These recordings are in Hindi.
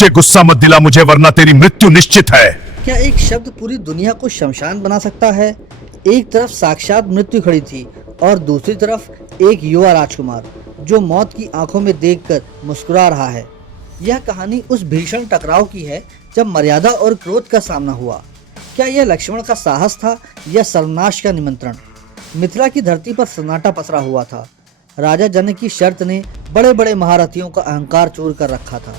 बच्चे गुस्सा मत दिला मुझे वरना तेरी मृत्यु निश्चित है। क्या एक शब्द पूरी दुनिया को शमशान बना सकता है? एक तरफ साक्षात मृत्यु खड़ी थी और दूसरी तरफ एक युवा राजकुमार जो मौत की आंखों में देखकर मुस्कुरा रहा है। यह कहानी उस भीषण टकराव की है जब मर्यादा और क्रोध का सामना हुआ। क्या यह लक्ष्मण का साहस था या सर्वनाश का निमंत्रण? मिथिला की धरती पर सन्नाटा पसरा हुआ था। राजा जनक की शर्त ने बड़े बड़े महारथियों का अहंकार चूर कर रखा था।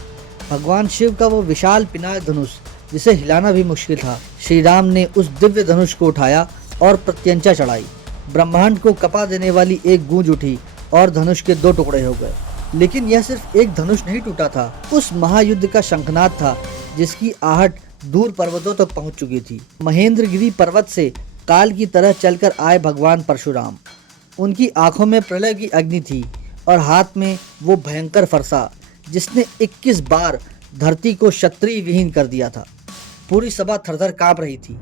भगवान शिव का वो विशाल पिनाक धनुष जिसे हिलाना भी मुश्किल था, श्री राम ने उस दिव्य धनुष को उठाया और प्रत्यंचा चढ़ाई। ब्रह्मांड को कपा देने वाली एक गूंज उठी और धनुष के दो टुकड़े हो गए। लेकिन यह सिर्फ एक धनुष नहीं टूटा था, उस महायुद्ध का शंखनाद था जिसकी आहट दूर पर्वतों तक पहुंच चुकी थी। महेंद्रगिरी पर्वत से काल की तरह चलकर आए भगवान परशुराम। उनकी आंखों में प्रलय की अग्नि थी और हाथ में वो भयंकर फरसा जिसने 21 बार धरती को क्षत्रिय विहीन कर दिया था। पूरी सभा थरथर कांप रही थी।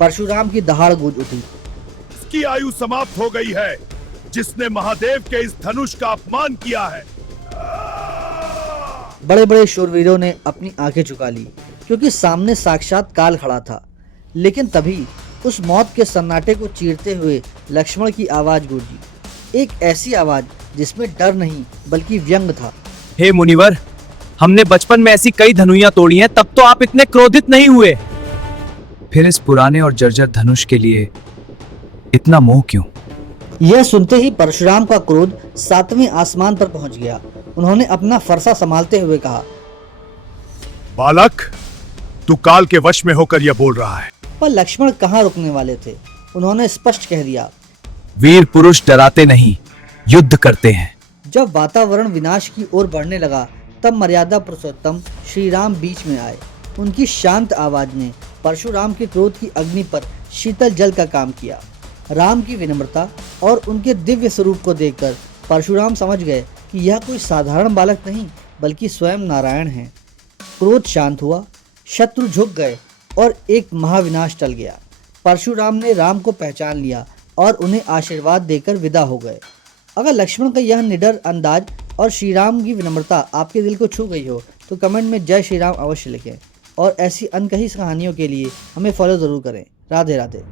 परशुराम की दहाड़ गूंज उठी। इसकी आयु समाप्त हो गई है जिसने महादेव के इस धनुष का अपमान किया है। बड़े बड़े शूरवीरों ने अपनी आंखें झुका ली क्योंकि सामने साक्षात काल खड़ा था। लेकिन तभी उस मौत के सन्नाटे को चीरते हुए लक्ष्मण की आवाज गूंजी, एक ऐसी आवाज जिसमें डर नहीं बल्कि व्यंग था। हे मुनिवर, हमने बचपन में ऐसी कई धनुइयां तोड़ी हैं, तब तो आप इतने क्रोधित नहीं हुए। फिर इस पुराने और जर्जर धनुष के लिए इतना मोह क्यों? यह सुनते ही परशुराम का क्रोध 7वें आसमान पर पहुंच गया। उन्होंने अपना फरसा संभालते हुए कहा, बालक, तू काल के वश में होकर यह बोल रहा है। पर लक्ष्मण कहाँ रुकने वाले थे। उन्होंने स्पष्ट कह दिया, वीर पुरुष डराते नहीं, युद्ध करते हैं। जब वातावरण विनाश की ओर बढ़ने लगा तब मर्यादा पुरुषोत्तम श्री राम बीच में आए। उनकी शांत आवाज ने परशुराम के क्रोध की अग्नि पर शीतल जल का काम किया। राम की विनम्रता और उनके दिव्य स्वरूप को देखकर परशुराम समझ गए कि यह कोई साधारण बालक नहीं बल्कि स्वयं नारायण हैं। क्रोध शांत हुआ, शत्रु झुक गए और एक महाविनाश टल गया। परशुराम ने राम को पहचान लिया और उन्हें आशीर्वाद देकर विदा हो गए। अगर लक्ष्मण का यह निडर अंदाज और श्री राम की विनम्रता आपके दिल को छू गई हो तो कमेंट में जय श्री राम अवश्य लिखें और ऐसी अनकही कहानियों के लिए हमें फॉलो ज़रूर करें। राधे राधे।